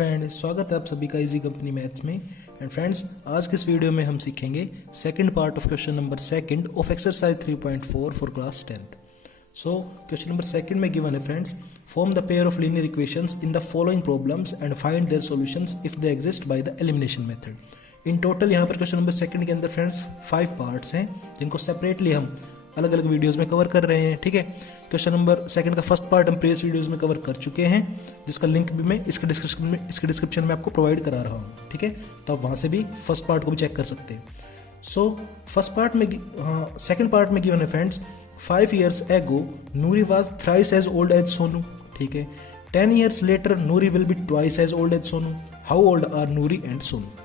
Friends, स्वागत है आप सभी का इजी कंपनी मैथ्स में। एंड फ्रेंड्स, आज के इस वीडियो में हम सीखेंगे second part of question number second of exercise 3.4 for class 10th। So question number second में गिवन है friends, form the pair of linear equations in the following problems and find their solutions if they exist by the elimination method. In total यहाँ पर question number second के अंदर friends 5 parts हैं जिनको separately हम अलग अलग वीडियोस में कवर कर रहे हैं। ठीक है, क्वेश्चन नंबर सेकंड का फर्स्ट पार्ट हम प्रीवियस वीडियोस में कवर कर चुके हैं, जिसका लिंक भी मैं इसके डिस्क्रिप्शन में आपको प्रोवाइड करा रहा हूँ। ठीक है, तो आप वहां से भी फर्स्ट पार्ट को भी चेक कर सकते हैं। सो फर्स्ट पार्ट में सेकंड पार्ट में गिवन है friends, 5 years ago Noori was thrice as old as Sonu। ठीक है, 10 years later Noori will be twice as old as Sonu। How old are Noori and Sonu?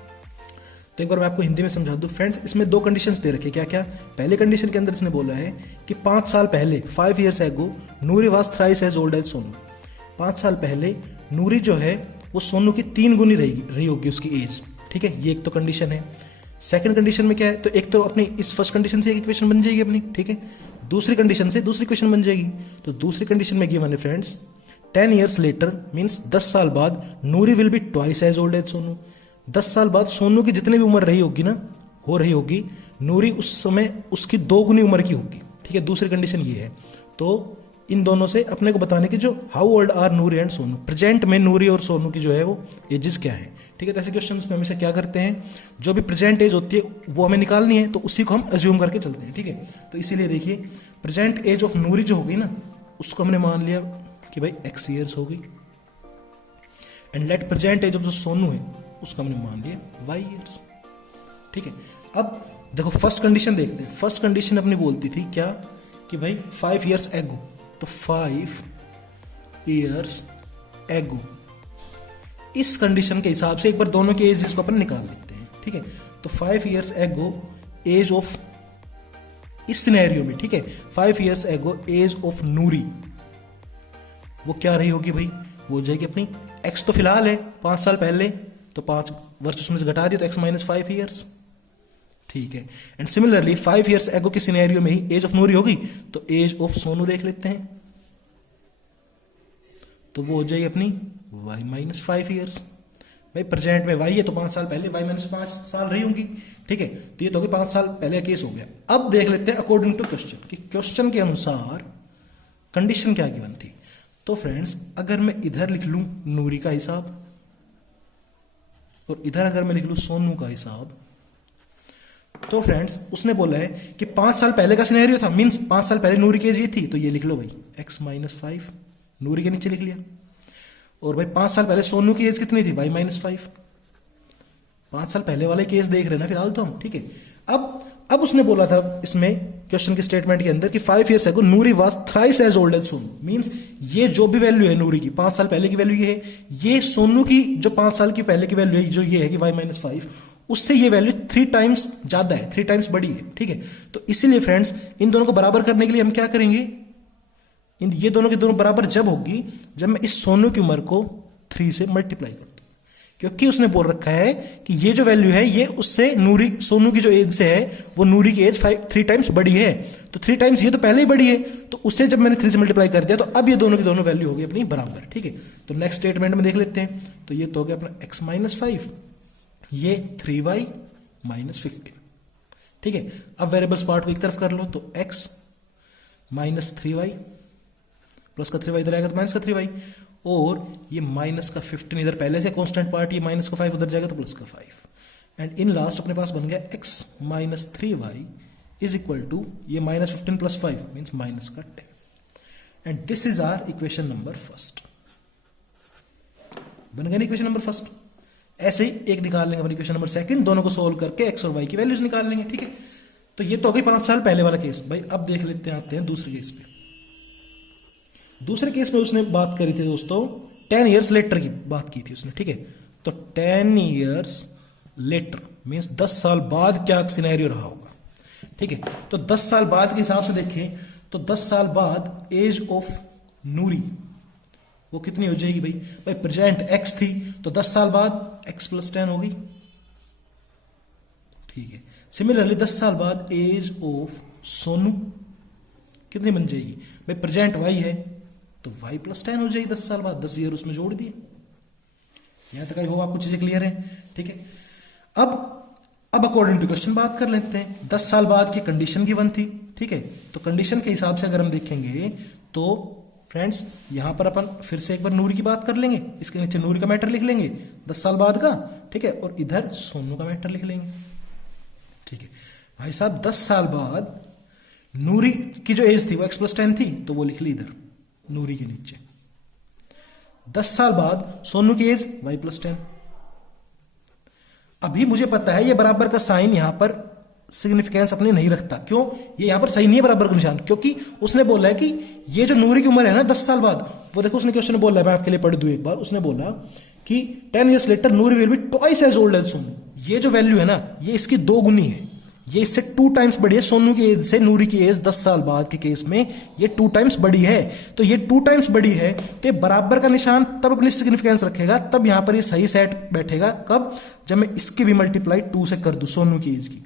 तो एक बार मैं आपको हिंदी में समझा दूं फ्रेंड्स, इसमें 2 कंडीशंस दे रखे। क्या क्या? पहले कंडीशन के अंदर इसने बोला है कि 5 साल पहले 5 years ago Noori was thrice as old as Sonu. 5 साल पहले नूरी जो है वो सोनू की 3 गुनी रही होगी उसकी एज। ठीक है, ये एक तो कंडीशन है। सेकंड कंडीशन में क्या है, तो एक तो अपनी इस फर्स्ट कंडीशन से एक इक्वेशन बन जाएगी अपनी। ठीक है, दूसरी कंडीशन से दूसरी इक्वेशन बन जाएगी। तो दूसरी कंडीशन में गिवन है फ्रेंड्स, 10 years later मीन्स 10 साल बाद Noori will be twice as old as Sonu. 10 साल बाद सोनू की जितनी भी उम्र रही होगी ना, हो रही होगी, नूरी उस समय उसकी 2 गुनी उम्र की होगी। ठीक है, दूसरी कंडीशन ये है। तो इन दोनों से अपने को बताने की जो how old are Noori and Sonu, present में नूरी और सोनू की जो है वो एजेस क्या है। ठीक है, तो ऐसे क्वेश्चन में हमेशा क्या करते हैं, जो भी प्रेजेंट एज होती है वो हमें निकालनी है, तो उसी को हम अज्यूम करके चलते हैं। ठीक है, तो इसीलिए देखिए प्रेजेंट एज ऑफ नूरी जो होगी ना, उसको हमने मान लिया कि भाई x years होगी, and let present age of जो सोनू है उसको हमने मान लिया y years। ठीक है, अब देखो फर्स्ट कंडीशन देखते हैं। फर्स्ट कंडीशन अपनी बोलती थी क्या कि भाई 5 years ago, तो 5 years ago इस कंडीशन के हिसाब से एक बार दोनों के एज को अपन निकाल लेते हैं। ठीक है, तो 5 years ago एज ऑफ इस सिनेरियो में, ठीक है, 5 years ago एज ऑफ नूरी वो क्या रही होगी भाई, वो हो जाएगी अपनी x तो फिलहाल है 5 साल पहले, तो 5 वर्ष उसमें से घटा दिया तो x - 5 years। ठीक है, एंड सिमिलरली 5 years ago के सिनेरियो में ही एज ऑफ नूरी होगी, तो एज ऑफ सोनू देख लेते हैं, तो वो हो जाएगी अपनी y - 5 years। भाई प्रेजेंट में y है तो 5 साल पहले y - 5 साल रही होंगी। ठीक है, तो ये तो 5 साल पहले केस हो गया। अब देख लेते हैं अकॉर्डिंग टू क्वेश्चन कि क्वेश्चन के अनुसार कंडीशन क्या गिवन थी। तो फ्रेंड्स, अगर मैं इधर लिख लूं नूरी का हिसाब और इधर अगर मैं लिख लूं सोनू का हिसाब, तो फ्रेंड्स उसने बोला है कि 5 साल पहले का सिनेरियो था, मींस 5 साल पहले नूरी की एज ये थी, तो ये लिख लो भाई x - 5 नूरी के नीचे लिख लिया। और भाई 5 साल पहले सोनू की एज कितनी थी, y - 5। 5 साल पहले वाले केस देख रहे ना फिलहाल तो हम। ठीक है, अब उसने बोला था इसमें क्वेश्चन के स्टेटमेंट के अंदर कि 5 years ago Noori was thrice as old as Sonu. Means ये जो भी वैल्यू है नूरी की 5 साल पहले की वैल्यू ये है, ये सोनू की जो 5 साल की पहले की वैल्यू है जो ये है कि y - 5, उससे ये वैल्यू 3 times ज्यादा है, 3 times बड़ी है। ठीक है, तो इसीलिए फ्रेंड्स इन दोनों को बराबर करने के लिए हम क्या करेंगे, ये दोनों के दोनों बराबर जब होगी जब मैं इस सोनू की उम्र को 3 से मल्टीप्लाई करता हूं, क्योंकि उसने बोल रखा है कि ये जो वैल्यू है ये उससे सोनू की जो एज से है वो नूरी की एज 3 times बड़ी है, तो 3 times ये तो पहले ही बड़ी है, तो उससे जब मैंने 3 से मल्टीप्लाई कर दिया तो अब ये दोनों की दोनों वैल्यू होगी अपनी बराबर। ठीक है, तो नेक्स्ट स्टेटमेंट में देख लेते हैं। तो ये तो हो गया अपना x - 5, ये 3y - 15। ठीक है, अब वेरिएबल्स पार्ट को एक तरफ कर लो, तो x - 3y प्लस का 3y इधर आएगा तो माइनस का 3y, और ये माइनस का 15 इधर पहले से कांस्टेंट पार्ट, ये माइनस का 5 उधर जाएगा तो प्लस का 5, एंड इन लास्ट अपने पास बन गया x - 3y is equal to ये -15 + 5 मीन्स माइनस का 10, and this is our equation number first. बन गया ना इक्वेशन नंबर फर्स्ट। ऐसे ही एक निकाल लेंगे अपनी इक्वेशन नंबर सेकंड, दोनों को सोल्व करके x और y की वैल्यूज निकाल लेंगे। ठीक है, तो ये तो हो गई 5 साल पहले वाला केस। भाई अब देख लेते हैं, आते हैं दूसरे केस पे। दूसरे केस में उसने बात करी थी दोस्तों 10 years later की बात की थी उसने। ठीक है, तो 10 years later मीन्स 10 साल बाद क्या सिनेरियो रहा होगा। ठीक है, तो 10 साल बाद के हिसाब से देखें तो 10 साल बाद एज ऑफ नूरी वो कितनी हो जाएगी भाई प्रेजेंट x थी तो 10 साल बाद x + 10 होगी। ठीक है, सिमिलरली 10 साल बाद एज ऑफ सोनू कितनी बन जाएगी भाई, प्रेजेंट y है तो y + 10 हो जाएगी 10 साल बाद, 10 ईयर उसमें जोड़ दिए। यहां तक आई होप आपको चीजें क्लियर है, ठीक है। अब अकॉर्डिंग टू क्वेश्चन बात कर लेते हैं। 10 साल बाद की कंडीशन गिवन थी, ठीक है। तो कंडीशन के हिसाब से अगर हम देखेंगे तो फ्रेंड्स यहां पर अपन फिर से एक बार नूरी की बात कर लेंगे, इसके नीचे नूरी का मैटर लिख लेंगे 10 साल बाद का, ठीक है, और इधर सोनू का मैटर लिख लेंगे, ठीक है। भाई साहब 10 साल बाद नूरी की जो एज थी वो x+10 थी, तो वो लिख ली इधर नूरी के नीचे। 10 साल बाद सोनू की एज y+10। अभी मुझे पता है ये बराबर का साइन यहां पर सिग्निफिकेंस अपने नहीं रखता, क्यों, ये यहां पर सही नहीं है बराबर का निशान, क्योंकि उसने बोला है कि ये जो नूरी की उम्र है ना 10 साल बाद, वो देखो उसने क्वेश्चन बोला है, मैं आपके लिए पढ़ दूं एक बार। उसने बोला कि 10 years later Noori will be twice as old as Sonu. ये जो वैल्यू है ना ये इसकी 2 गुनी है, ये इससे 2 टाइम्स बड़ी है। सोनू की एज से नूरी की एज 10 साल बाद के केस में ये 2 टाइम्स बड़ी है, तो ये 2 टाइम्स बड़ी है, तो ये बराबर का निशान तब अपनी सिग्निफिकेंस रखेगा, तब यहां पर ये सही सेट बैठेगा कब, जब मैं इसकी भी मल्टीप्लाई 2 से कर दूं सोनू की एज की,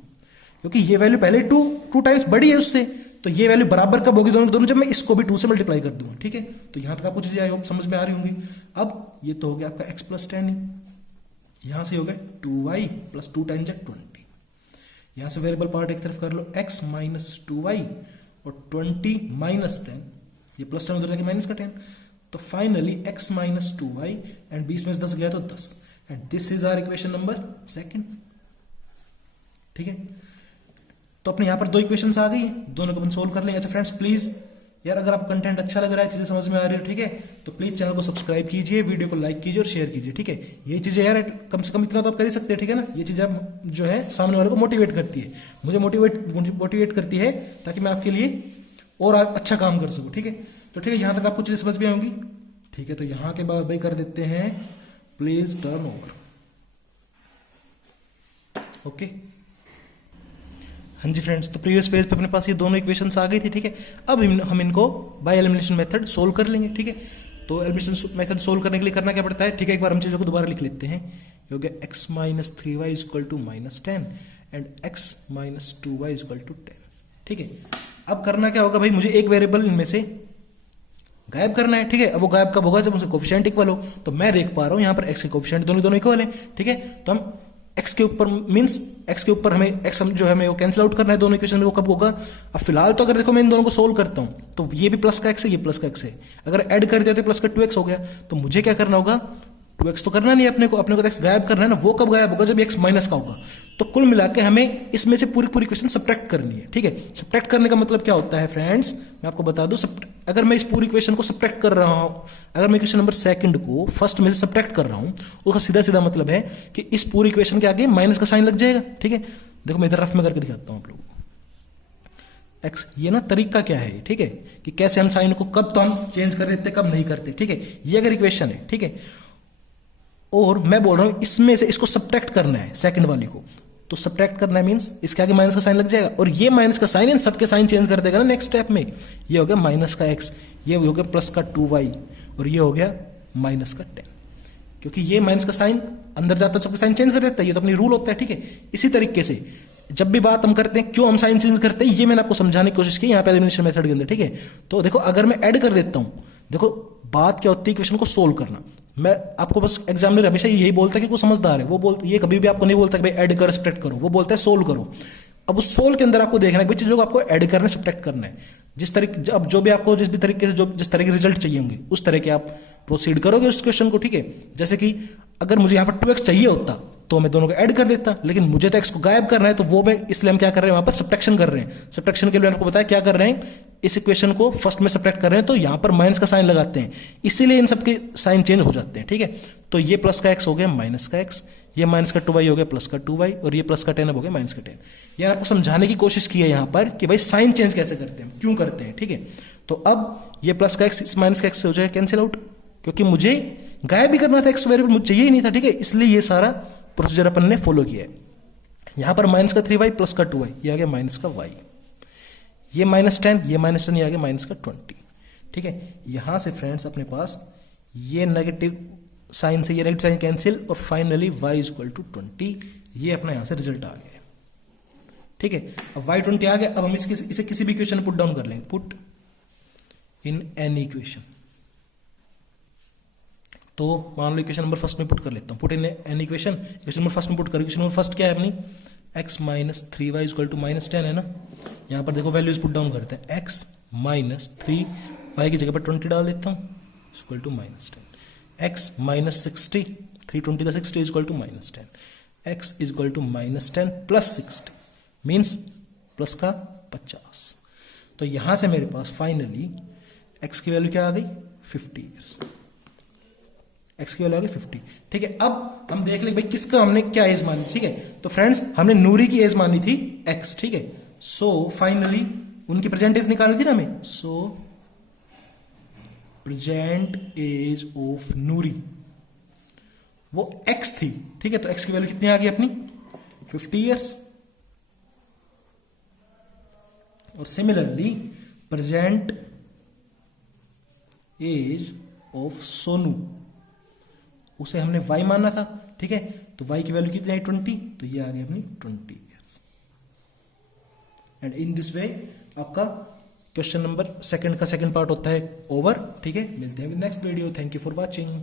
क्योंकि ये वैल्यू पहले 2 टाइम्स बड़ी है उससे, तो ये वैल्यू बराबर कब होगी दोनों जब मैं इसको भी 2 से मल्टीप्लाई कर दूंगा, ठीक है। तो यहां तक आपको चीजें आई होप समझ में आ रही होंगी। अब ये तो हो गया आपका x+10, यहां से हो गया 2y + 2 टाइम्स 20। यहां से वेरिएबल पार्ट एक तरफ कर लो, x - 2y और 20 - 10, ये +10 उधर जाके -10, तो फाइनली x - 2y एंड 20 में से 10 गया तो 10, and this is our equation number 2, ठीक है। तो अपने यहां पर 2 इक्वेशंस आ गई, दोनों को अपन सोल्व कर लेंगे। अच्छा फ्रेंड्स प्लीज यार, अगर आप कंटेंट अच्छा लग रहा है, चीजें समझ में आ रही है, ठीक है, तो प्लीज चैनल को सब्सक्राइब कीजिए, वीडियो को लाइक कीजिए और शेयर कीजिए, ठीक है। ये चीजें यार कम से कम इतना तो आप कर ही सकते हैं, ठीक है ना। ये चीजें आप जो है सामने वाले को मोटिवेट करती है, मुझे मोटिवेट करती है, ताकि मैं आपके लिए और अच्छा काम कर सकूं, ठीक है। तो ठीक है, यहां तक आपको चीजें समझ में आएंगी, ठीक है। तो यहां के बाद भाई कर देते हैं प्लीज टर्न ओवर, ओके। हाँ जी फ्रेंड्स, तो प्रीवियस पेज पे अपने पास ये दोनों इक्वेशंस आ गई थी, ठीक है। अब हम इनको बाय एलिमिनेशन मेथड सोल्व कर लेंगे, ठीक है। तो एलिमिनेशन मेथड सोल्व करने के लिए करना क्या पड़ता है, ठीक है, एक बार हम चीजों को दोबारा लिख लेते हैं। ये हो गया x - 3y = -10 and x - 2y = 10, ठीक है। अब करना क्या होगा भाई, मुझे एक वेरिएबल इनमें से गायब करना है, ठीक है। अब वो गायब कब होगा, जब उसके कोफिशिएंट इक्वल हो। तो मैं देख पा रहा हूं यहां पर x के कोफिशिएंट दोनों इक्वल है, ठीक है। तो हम x के ऊपर मींस x के ऊपर हमें x जो है हमें वो कैंसिल आउट करना है दोनों इक्वेशन में, वो कब होगा। अब फिलहाल तो अगर देखो मैं इन दोनों को सोल्व करता हूं तो ये भी प्लस का x है, ये प्लस का x है, अगर ऐड कर दिया तो प्लस का 2x हो गया। तो मुझे क्या करना होगा, 2x तो करना नहीं है अपने को तो x गायब करना है ना, वो कब गायब होगा, जब x माइनस का होगा। तो कुल मिला के हमें इसमें से पूरी इक्वेशन सब्ट्रैक्ट करनी है, ठीक है। सब्ट्रैक्ट करने का मतलब क्या होता है फ्रेंड्स, मैं आपको बता दूं, अगर मैं इस पूरी इक्वेशन को सब्ट्रैक्ट कर रहा हूं, अगर मैं इक्वेशन नंबर 2 को फर्स्ट में से सब्ट्रैक्ट कर रहा हूं, उसका सीधा मतलब है कि इस पूरी इक्वेशन के आगे माइनस का साइन लग जाएगा, ठीक है। देखो मैं इधर रफ में करके दिखाता हूं आप लोगों को x, ये ना तरीका क्या है, ठीक है, कि कैसे हम साइन को कब तो हम चेंज कर देते कब नहीं करते, ठीक है। ये अगर इक्वेशन है, ठीक है, और मैं बोल रहा हूं इसमें से इसको सब्ट्रैक्ट करना है सेकंड वाली को, तो सब्ट्रैक्ट करना है मींस इसके आगे माइनस का साइन लग जाएगा, और ये माइनस का साइन इन सबके साइन चेंज कर देगा ना नेक्स्ट स्टेप में। ये हो गया माइनस का x, ये हो गया प्लस का 2y, और ये हो गया माइनस का 10, क्योंकि ये माइनस का साइन अंदर जाता है सबके साइन चेंज कर देता है, ये तो अपनी रूल होता है, ठीक है। इसी तरीके से जब भी बात हम करते हैं क्यों हम साइन चेंज करते हैं, ये मैंने आपको समझाने की कोशिश की यहाँ पे एलिमिनेशन मेथड के अंदर, ठीक है। तो देखो अगर मैं ऐड कर देता हूं, देखो बात क्या होती है इक्वेशन को सोल्व करना, मैं आपको बस एग्जामिनर हमेशा यही बोलता है कि कोई समझदार है, वो बोलता ये कभी भी आपको नहीं बोलता कि भाई ऐड कर सब्ट्रैक्ट करो, वो बोलता है सोल्व करो। अब उस सोल्व के अंदर आपको देखना है कि चीजों को आपको ऐड करना है सब्ट्रैक्ट करना है, जिस तरीके अब जो भी आपको जिस भी तरीके से जिस तरह के रिजल्ट चाहिए होंगे उस तरह के आप प्रोसीड करोगे उस क्वेश्चन को, ठीक है। जैसे कि अगर मुझे यहाँ पर 2x चाहिए होता तो मैं दोनों को ऐड कर देता, लेकिन मुझे तो x को गायब करना है, तो वो मैं इसलिए हम क्या कर रहे हैं वहां पर सब्ट्रैक्शन कर रहे हैं। सब्ट्रैक्शन के लिए आपको बताया क्या कर रहे हैं, इस इक्वेशन को फर्स्ट में सब्ट्रैक्ट कर रहे हैं तो यहां पर माइनस का साइन लगाते हैं, इसीलिए इन सबके साइन चेंज हो जाते हैं, ठीक है। तो ये प्लस का x हो गया माइनस का x, ये माइनस का 2y हो गया प्लस का 2y, और ये प्लस का 10 हो गया माइनस का 10। यार आपको समझाने की कोशिश की है यहां पर कि भाई साइन चेंज कैसे करते हैं, क्यों करते हैं, ठीक है। तो अब ये प्लस का x इस माइनस का x से हो जाएगा कैंसिल आउट, क्योंकि मुझे गायब भी करना था x वेरिएबल, मुझे चाहिए ही नहीं था, ठीक है। इसलिए ये सारा प्रोसीजर अपन ने फॉलो किया है। यहां पर माइनस का 3y प्लस का 2y, ये आ गया माइनस का y, ये -10, ये -10, ये आ गया माइनस का 20, ठीक है। यहां से फ्रेंड्स अपने पास ये नेगेटिव साइन से ये नेगेटिव साइन कैंसिल, और फाइनली y = 20, ये अपना यहां से रिजल्ट आ गया, ठीक है। अब y 20 आ गया, अब हम इसे किसी भी इक्वेशन में पुट डाउन कर लेंगे, पुट इन एनी इक्वेशन। तो मान लो इक्वेशन नंबर फर्स्ट में पुट कर लेता हूँ, put in an equation number first में पुट कर, इक्वेशन नंबर फर्स्ट क्या है अपनी, x minus 3y equal to -10 है ना। यहाँ पर देखो वैल्यूज पुट डाउन करते हैं, x माइनस 3y की जगह पर 20 डाल देता हूँ इक्वल टू -10, x माइनस 60, 320 का 60 equal to -10, x equal to -10 plus 60 means plus का 50। तो यहां से मेरे पास फाइनली x की वैल्यू क्या आ गई 50 ईयर्स, x की वैल्यू आ गई 50। ठीक है, अब हम देख ले भाई किसका हमने क्या एज मानी। ठीक है, तो फ्रेंड्स हमने नूरी की एज मानी थी x। ठीक है, सो फाइनली उनकी प्रेजेंट एज निकालनी थी ना हमें, सो प्रेजेंट एज ऑफ नूरी वो x थी। ठीक है, तो x की वैल्यू कितनी आ गई अपनी 50 ईयर्स। और similarly present age of Sonu, उसे हमने y माना था। ठीक है, तो y की वैल्यू कितनी आई 20, तो ये आ गई अपनी 20 years. And in this way आपका क्वेश्चन नंबर सेकंड का सेकंड पार्ट होता है ओवर। ठीक है, मिलते हैं next video. Thank you for watching.